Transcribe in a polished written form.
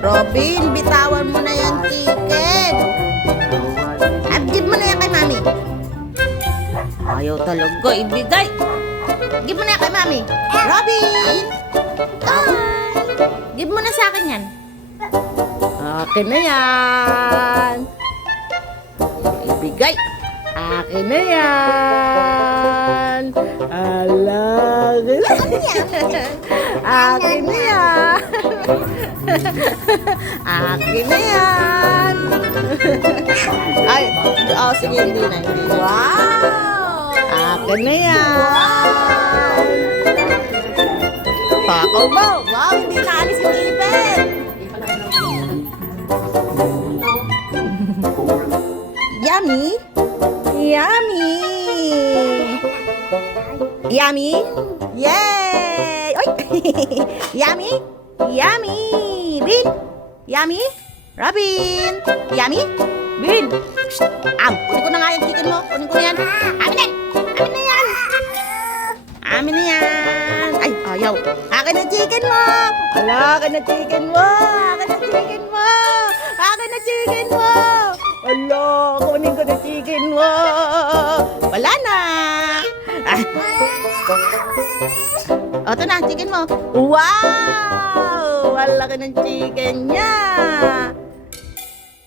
Robin, bitawan mo na yan chicken. Give mo na yan kay mami. Ayaw talaga ibigay. Give mo na yan kay mami. Robin! Give mo na sa akin yan. Akin na yan. Ibigay. Akin na yan. Akin na yan. Akin na yan. Ay, sige, hindi na. Wow! Akin na yan. Pakaw mo. Wow, hindi naalis yung ipin. Yummy. Yummy. Yummy. Yay! Oy! Yummy. Yummy. Bin. Yummy. Robin. Yummy. Bin. Kunin ko na nga yung chicken mo. Kunin ko na yan. Amin na. Amin na yan. Amin na yan. Ay, ayaw. Akin na chicken mo. Ala, akin na chicken mo. Akin na chicken mo. Akin na chicken mo. Ala, kunin ko na chicken mo. Wala na. O, ito na, chicken mo. Wow! Wala ka ng chicken niya.